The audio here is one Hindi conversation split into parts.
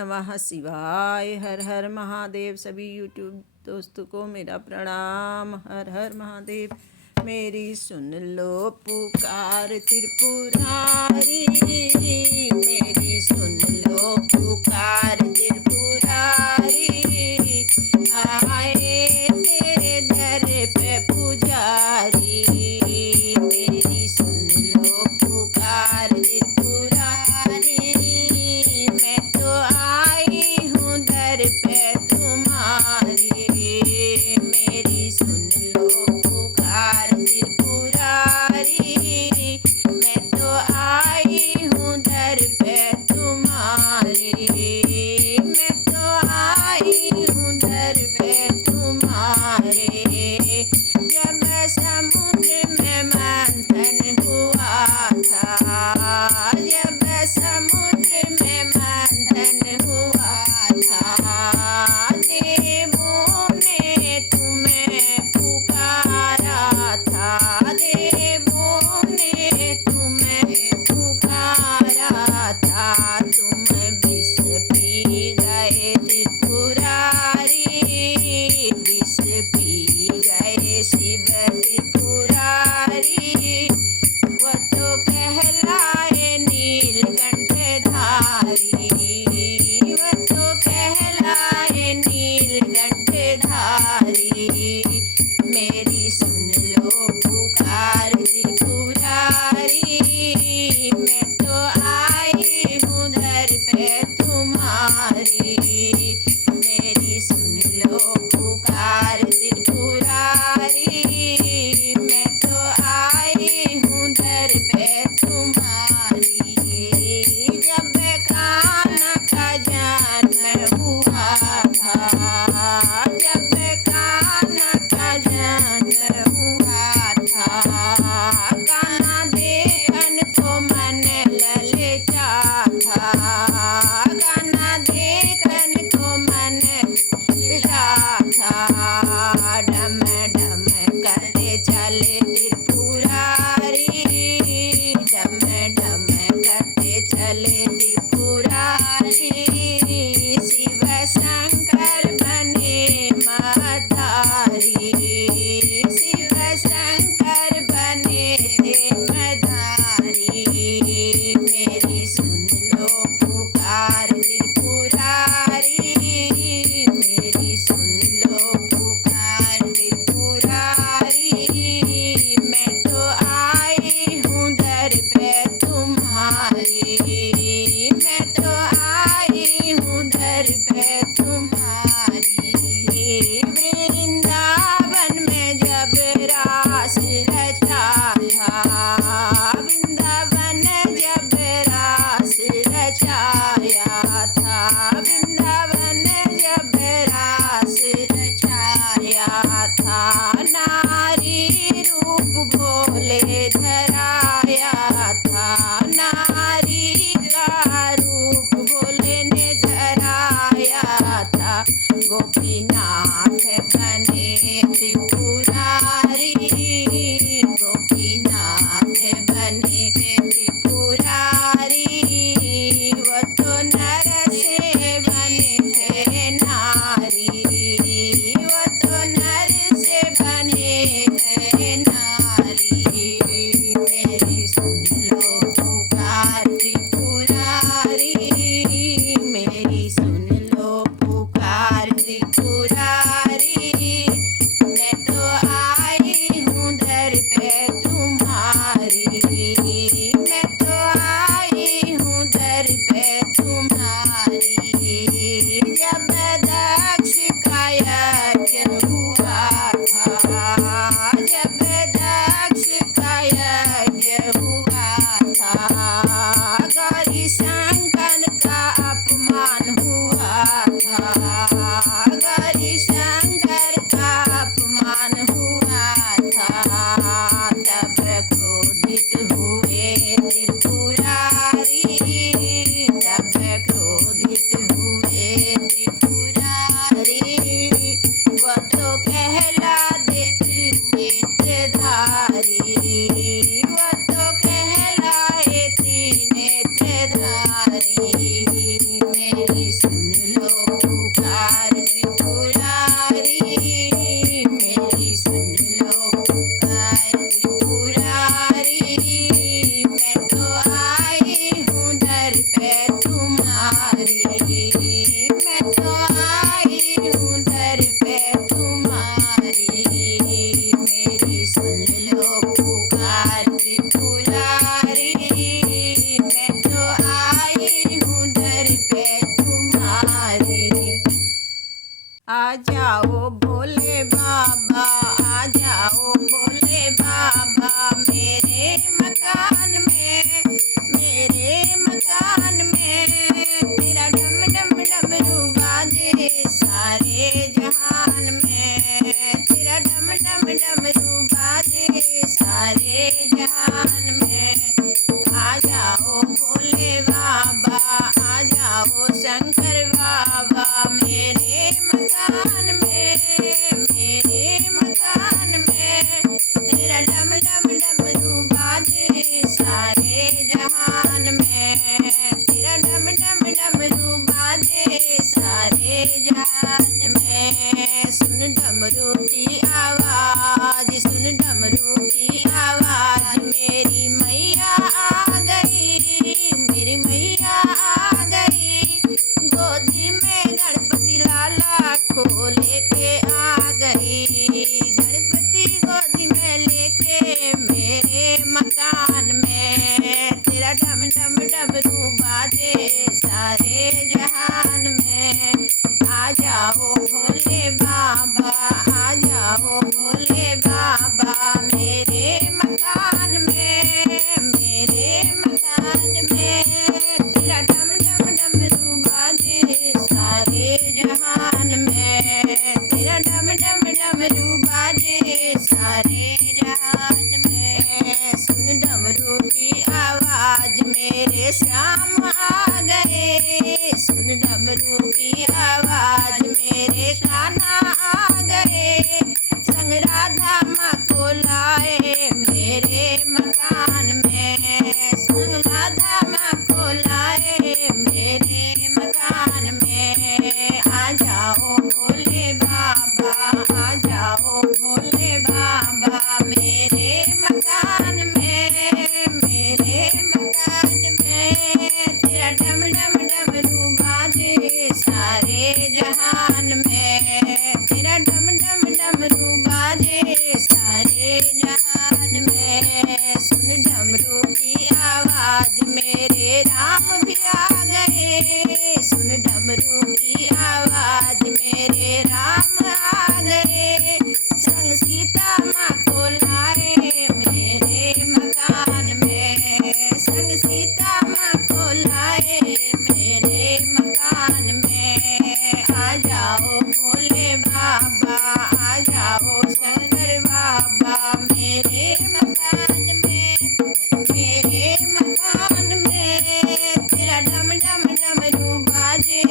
नमः शिवाय। हर हर महादेव। सभी यूट्यूब दोस्तों को मेरा प्रणाम। हर हर महादेव। मेरी सुन लो पुकार त्रिपुरारी, मेरी सुन लो पुकार त्रिपुरारी। आए तेरे दर पे पुजारी, मेरी सुन लो पुकार त्रिपुरारी। मैं तो आई हूँ दर पे तुम्हारी, मेरी सुन लो पुकार त्रिपुरारी। मैं तो आई हूँ दर पे तुम्हारी, मैं तो आई हूँ दर पे तुम्हारे। जब समुद्र में मंथन हुआ था, जब समुद्र में मंथन हुआ था, देवों ने तुम्हें पुकारा था, देवों ने तुम्हें पुकारा था। तुम विष पी गए त्रिपुरारी, विष पी गए शिव त्रिपुरारी। वो तो कहलाए नीलकंठधारी, वो तो कहलाए नीलकंठधारी। मेरी सुन लो पुकार त्रिपुरारी, मैं तो आई हूँ दर पे तुम्हारी, मेरी सुन लो पुकार त्रिपुरारी। मैं तो आई हूँ दर पे तुम्हारी। जब कान्हा का जन्म हुआ था, जब कान्हा का जन्म हुआ था, कान्हा देखन को मन ललचा था, कान्हा देखन को मन ललचा था। डम डम करते चले त्रिपुरारी, डम डम करते चले त्रिपुरारी। शिव शंकर बने मदारी, शिव शंकर बने थे मदारी। मेरी सुन लो पुकार त्रिपुरारी, मेरी सुन लो पुकार त्रिपुरारी। मैं तो आई हूँ दर पे तुम्हारी, मैं तो आई हूँ दर पे तुम्हारी। वृंदावन में जब रास रचा था, वृंदावन जब रास रचाया था, वृंदावन जब रास रचाया था। नारी रूप भोले धराया था, नारी का रूप भोले ने धराया था। गोपीनाथ बने त्रिपुरारी, गोपीनाथ बने त्रिपुरारी। वो तो तुम्हारी, मैं तो आई हूँ दर पे तुम्हारी, मेरी सुन लो पुकार त्रिपुरारी, मैं तो आई हूँ दर पे तुम्हारी। आ जाओ भोले बाबा, आ जाओ भोले बाबा, मेरे मकान में, मेरे मकान में, तेरा डम डम डमरू बाजे सारे जहान में, तेरा डम डम डमरू बाजे सारे जहान में। आ जाओ भोले बाबा, आ जाओ शंकर बाबा, मेरे मकान में, मेरे मकान में, तेरा डम डम डमरू बाजे सारे जहान में, तेरा डम डम डमरू बाजे सारे जहान में। सुन डमरू की आवाज, सुन डमरू की आवाज, मेरी मैया आ गई, मेरी मैया आ गई, गोदी में गणपति लाला को लेके आ गई, गणपति गोदी में लेके मेरे मकान में, तेरा डम डम डमरू बाजे सारे जहान में। आ जाओ भोले बाबा, आ जाओ भोले बाबा, मेरे मकान में, मेरे मकान में, तेरा डम डम डमरू बाजे सारे जहान में, तेरा डम डम डमरू बाजे सारे जहान में। सुन डमरू की आवाज, मेरे श्याम आ गए, सुन डमरू की आवाज, मेरे कान्हा आ गए, संग राधा माँ को लाए मेरे मकान में, संग राधा माँ को लाए मेरे मकान में। आ जाओ भोले बाबा, आ जाओ भोले बाबा, मेरे मकान में, मेरे मकान में, तेरा डम डम डमरू बाजे सारे जहान में, तेरा डम डम डमरू बाजे सारे जहान में। सुन डमरू की आवाज, मेरे राम भी आ गए, सुन डमरू की आवाज, मेरे राम आ गए, संग सीता माँ को लाए मेरे मकान में, संग सीता माँ को लाए मेरे मकान में। आ जाओ भोले बाबा, आ जाओ शंकर बाबा, मेरे मकान में, मेरे मकान में, तेरा डम डम डमरू बाजे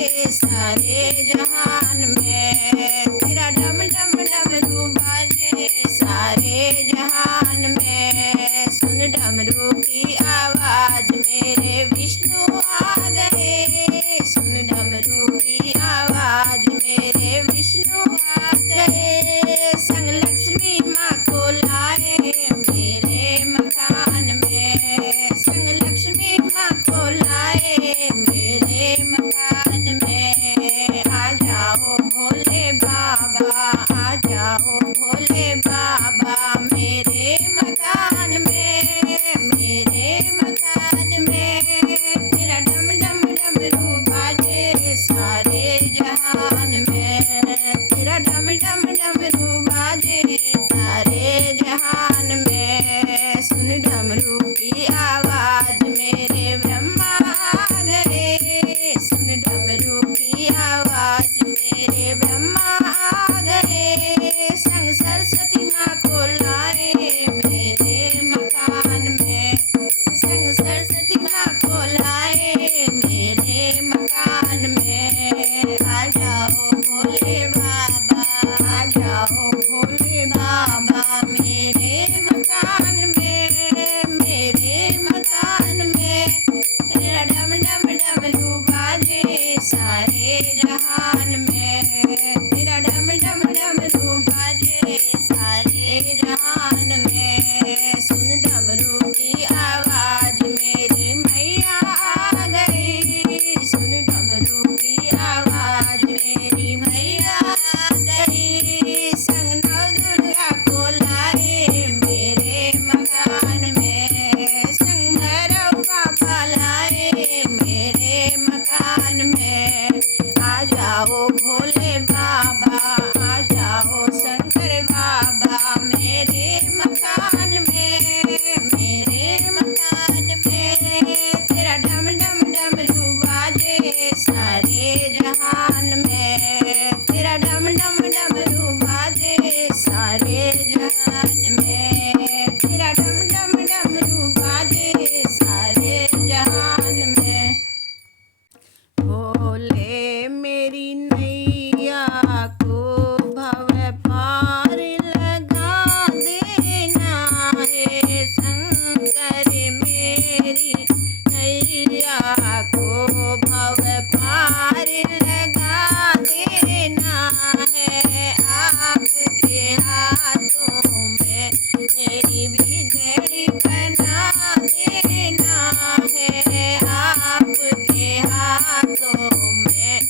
ले मेरी नैया को भव पार लगा देना है शंकर मेरी नैया को भव पार लगा देना है आपके हाथों में मेरी बिगड़ी बना देना है आपके हाथों में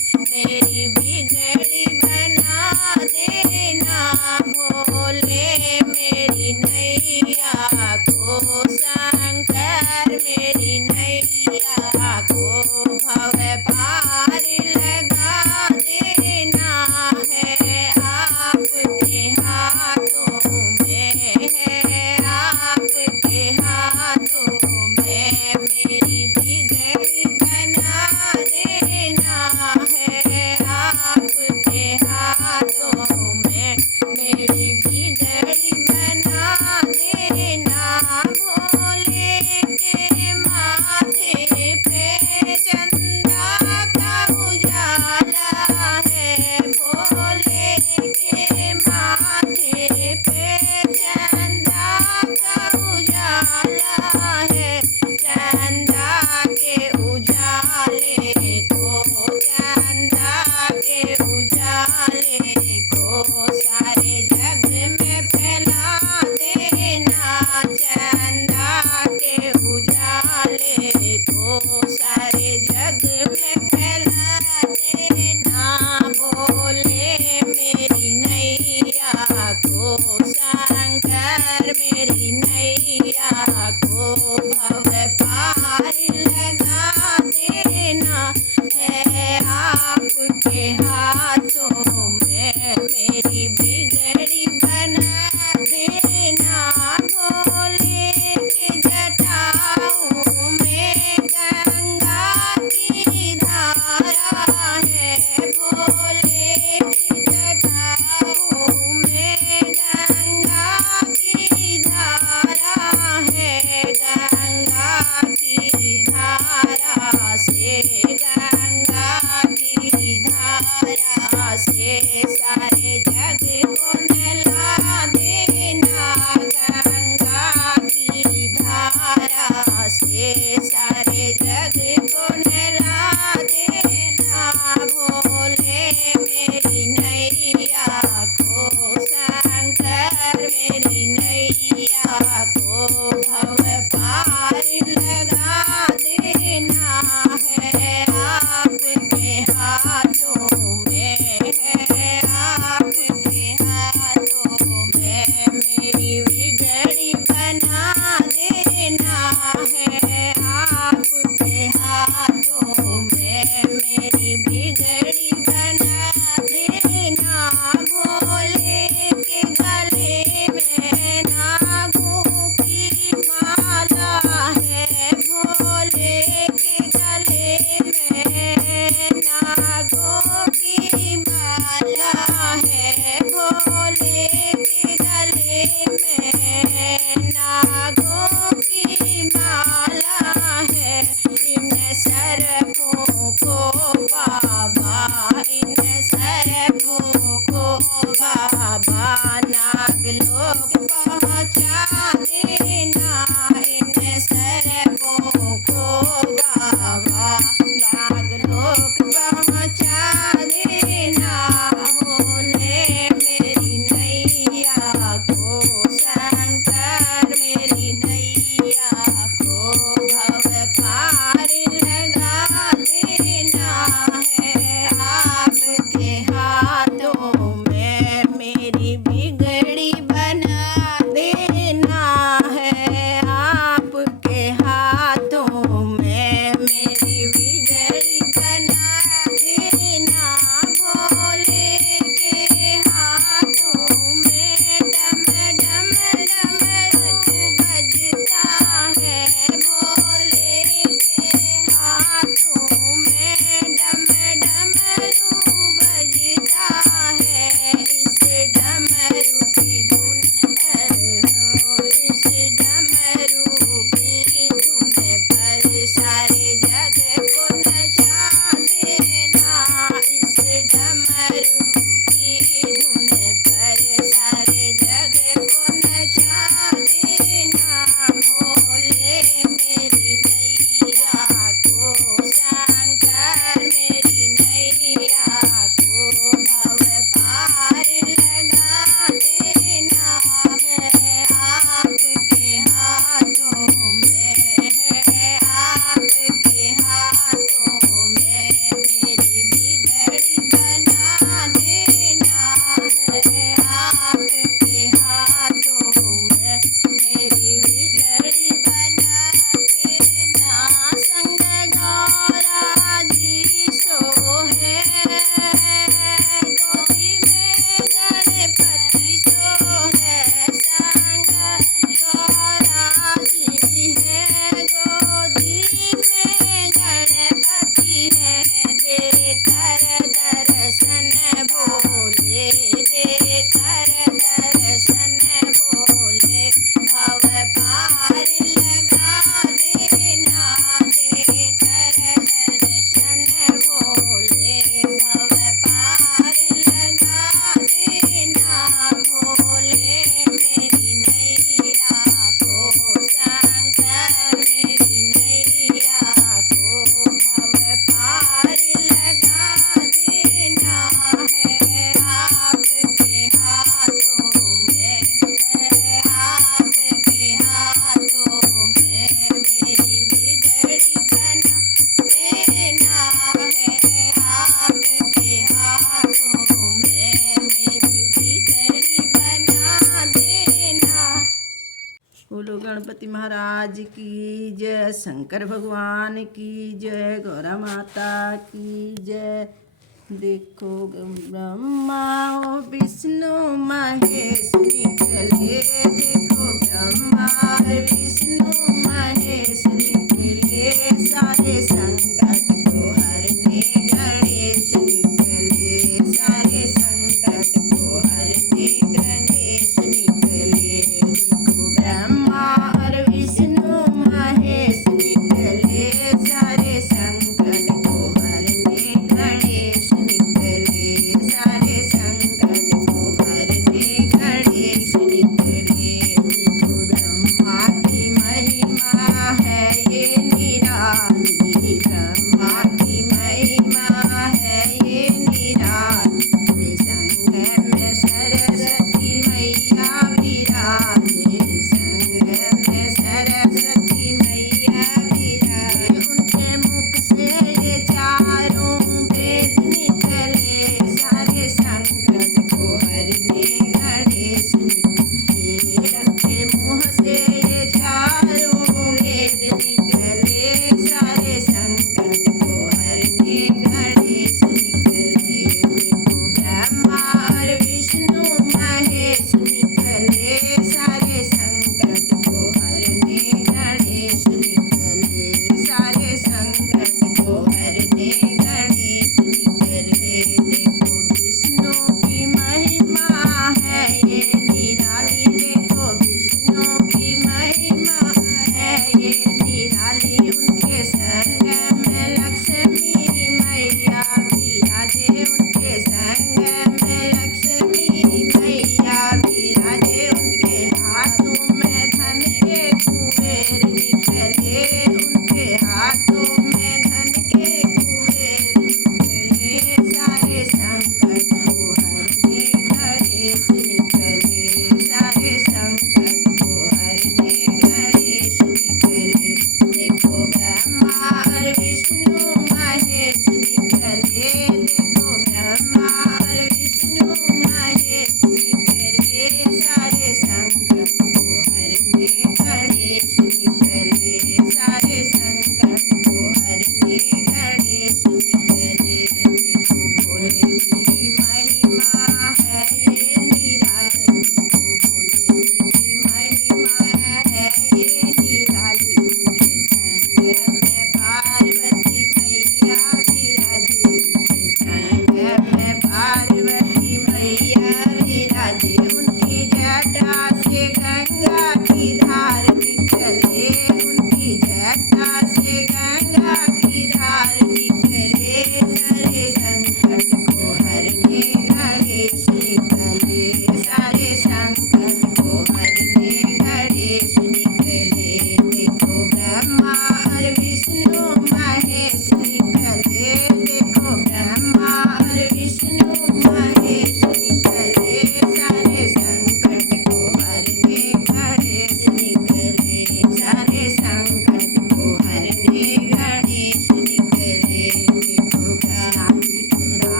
गणपति महाराज की जय, शंकर भगवान की जय, गौरा माता की जय। देखो ब्रह्मा और विष्णु महेश निकले, देखो ब्रह्मा और विष्णु